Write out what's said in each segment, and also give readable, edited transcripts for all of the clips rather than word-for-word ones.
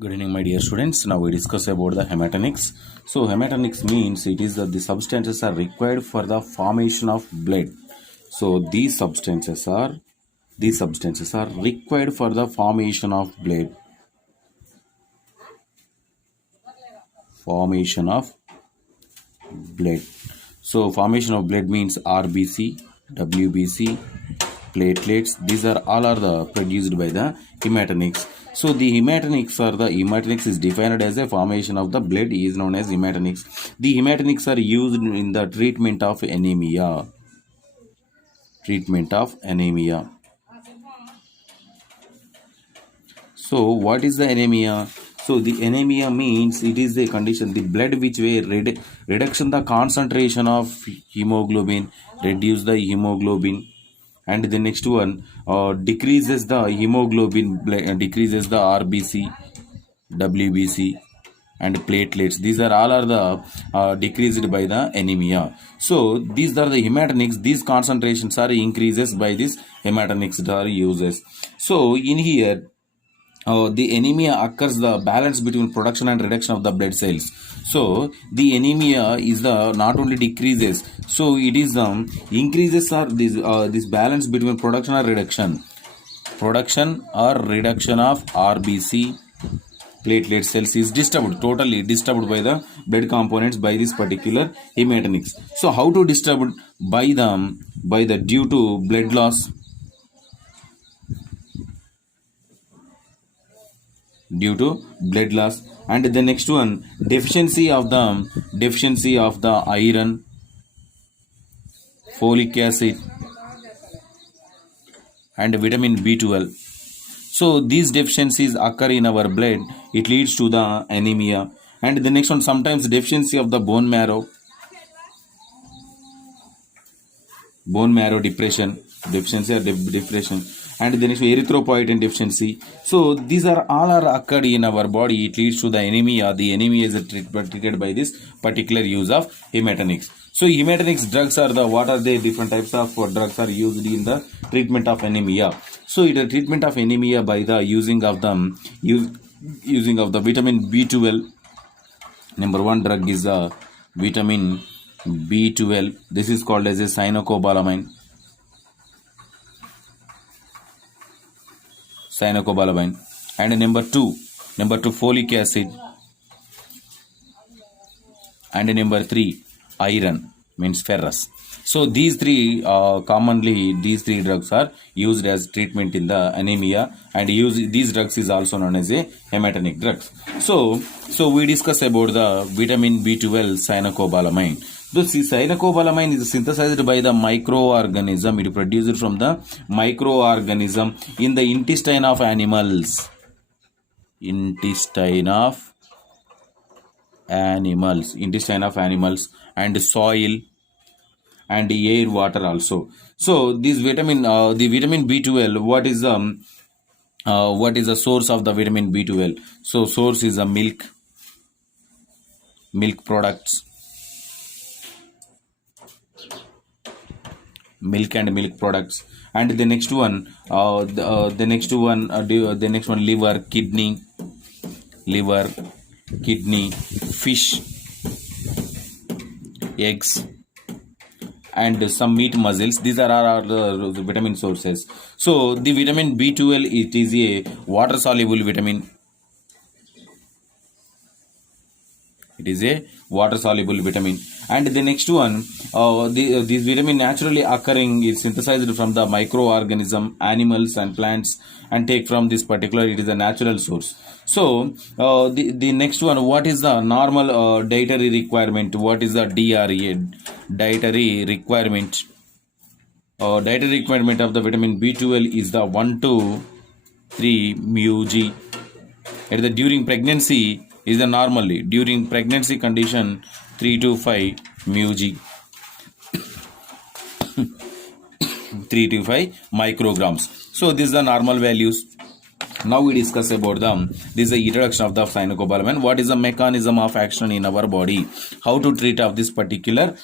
Good evening, my dear students. Now we discuss about the hematinics. So hematinics means it is that the substances are required for the formation of blood. So these substances are required for the formation of blood. Formation of blood. So formation of blood means RBC, WBC, platelets. These are all the produced by the hematinics. So the hematinics is defined as a formation of the blood is known as hematinics. The hematinics are used in the treatment of anemia. So what is the anemia? So the anemia means it is the condition, the blood which way reduction the concentration of hemoglobin, reduce the hemoglobin, and the next one decreases the hemoglobin, decreases the RBC, WBC, and platelets. These are all the decreased by the anemia. So these are the hematinics. These concentrations are increases by this hematinics are uses. So in here the anemia occurs the balance between production and reduction of the blood cells. So the anemia is the not only decreases, so it is increases are this balance between production or reduction of RBC, platelet cells is totally disturbed by the blood components by this particular hematinics. So how to disturb by the due to blood loss, and the next one deficiency of the iron, folic acid, and vitamin B12. So these deficiencies occur in our blood, it leads to the anemia. And the next one, sometimes deficiency of the bone marrow depression, deficiency or depression, and then erythropoietin deficiency. So these are all occurred in our body, it leads to the anemia. The anemia is treated by this particular use of hematinics. So hematinics drugs are what are they? Different types of drugs are used in the treatment of anemia. So it is treatment of anemia by the using of the vitamin B12. Number one drug is vitamin B12. This is called as a cyanocobalamin. And number two folic acid, and number three iron, means ferrous. So these three drugs are used as treatment in the anemia, and these drugs is also known as a hematinic drugs. So we discuss about the vitamin B12 cyanocobalamin. The cyanocobalamin is synthesized by the microorganism. It is produced from the microorganism in the intestine of animals. Intestine of and soil and air, water also. So this vitamin, the vitamin B12, what is the source of the vitamin B12? So source is a milk products. Milk and milk products. And the next one liver, kidney, fish, eggs, and some meat muscles. These are our the vitamin sources. So the vitamin B12, it is a water soluble vitamin. And the next one, this vitamin naturally occurring is synthesized from the microorganism, animals and plants, and take from this particular, it is a natural source. So the next one, what is the normal dietary requirement? What is the DRE, dietary requirement? Dietary requirement of the vitamin B12 is the 1 to 3 μg. During pregnancy is the normally, during pregnancy condition 3 to 5 μg. 3 to 5 micrograms. So these are the normal values. Now we discuss about this is the introduction of the cyanocobalamin. What is the mechanism of action in our body? How to treat of this particular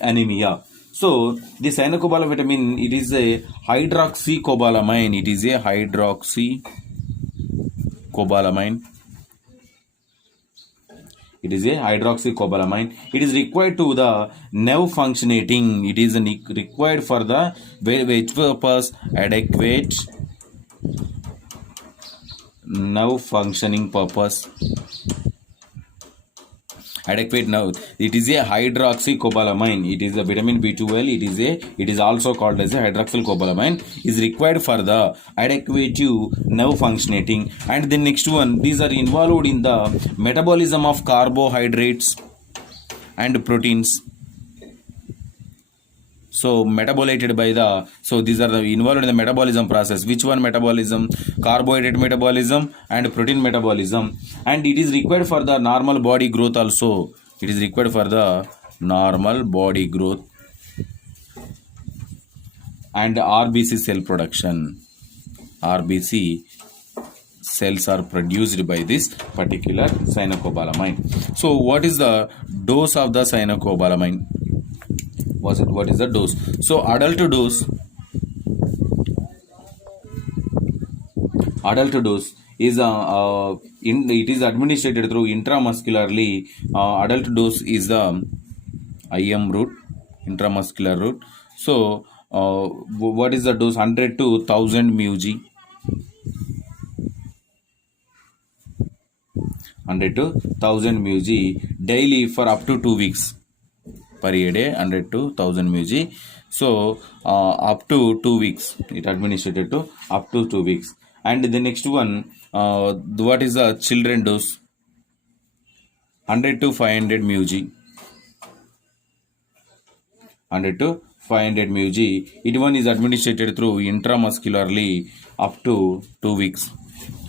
anemia? So the cyanocobalamin vitamin, it is a hydroxycobalamin. cobalamin. It is a hydroxycobalamin. It is required to the nerve functioning. It is required for the which purpose? Adequate nerve functioning purpose. Adequate nerve. It is a hydroxycobalamin. It is a vitamin B12. It is also called as a hydroxycobalamin. Is required for the adequate nerve functioning. And the next one, these are involved in the metabolism of carbohydrates and proteins. So metabolated by the, so these are the involved in the metabolism process. Which one metabolism? Carbohydrate metabolism and protein metabolism. And it is required for the normal body growth also. It is required for the normal body growth and RBC cell production. RBC cells are produced by this particular cyanocobalamin. So what is the dose of the cyanocobalamin? What is the dose? So adult dose is it is administered through intramuscularly. Adult dose is the IM route, intramuscular route. So what is the dose? 100 to 1000 μg. 100 to 1000 μg daily for up to 2 weeks. Per day 100 to 1000 μg. So up to 2 weeks it administered to up to 2 weeks. And the next one, what is the children dose? 100 to 500 μg. 100 to 500 μg. It one is administered through intramuscularly up to 2 weeks.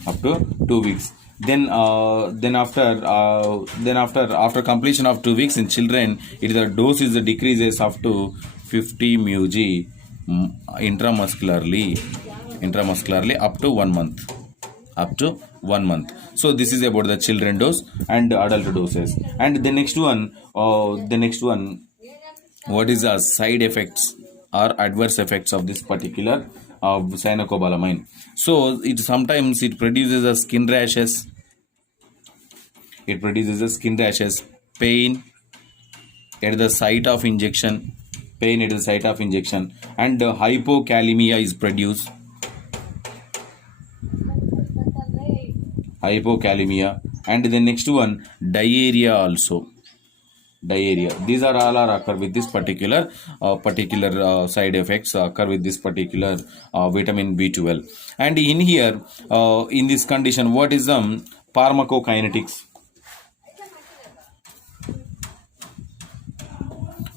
Up to 2 weeks. Then after completion of 2 weeks in children, the dose is decreases up to 50 μg intramuscularly up to 1 month. Up to 1 month. So this is about the children dose and adult doses. And the next one, what is the side effects or adverse effects of this particular cyanocobalamin? So it sometimes it produces a skin rashes. It produces a skin rashes, pain at the site of injection, and hypokalemia is produced. Hypokalemia. And the next one, diarrhea also. Diarrhea. These are all occur with this particular side effects occur with this particular vitamin B12. And in here, in this condition, what is pharmacokinetics?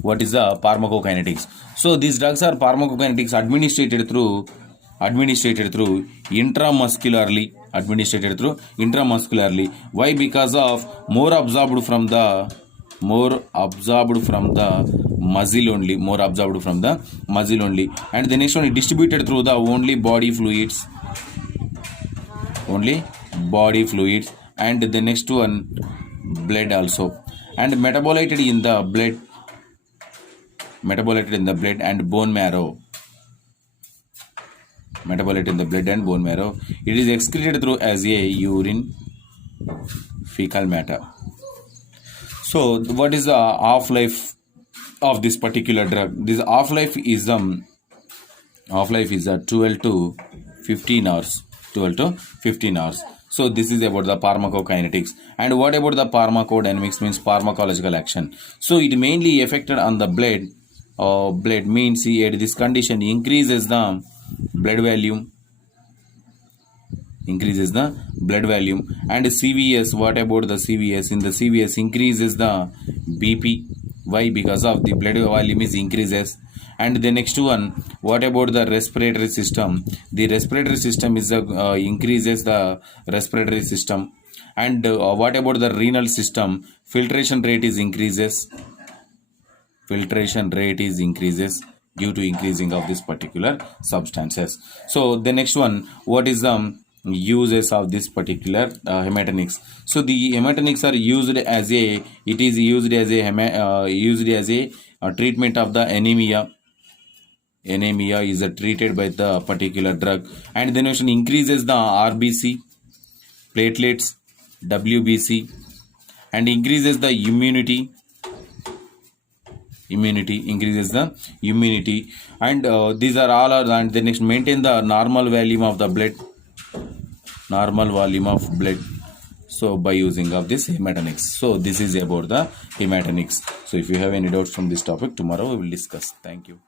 What is the pharmacokinetics? So these drugs are pharmacokinetics administered through intramuscularly. Why? Because of more absorbed from the muscle only. And the next one is distributed through the only body fluids. And the next one, blood also. And metabolated in the blood and bone marrow. It is excreted through as a urine, fecal matter. So what is the half-life of this particular drug? This half-life is 12 to 15 hours. So this is about the pharmacokinetics. And what about the pharmacodynamics? Means pharmacological action. So it mainly affected on the blood. Blood means at this condition increases the blood volume. And CVS, what about the CVS? In the CVS increases the BP. Why? Because of the blood volume is increases. And the next one, what about the respiratory system? The respiratory system is increases the respiratory system. And what about the renal system? Filtration rate is increases. Due to increasing of this particular substances. So the next one, what is the uses of this particular hematinics? So the hematinics are used as a treatment of the anemia. Anemia is treated by the particular drug. And then it increases the RBC. platelets, WBC, and increases the immunity. Increases the immunity, and these are all are, and the next maintain the normal volume of the blood, so by using of this hematinics. So this is about the hematinics. So if you have any doubts from this topic, tomorrow we will discuss. Thank you.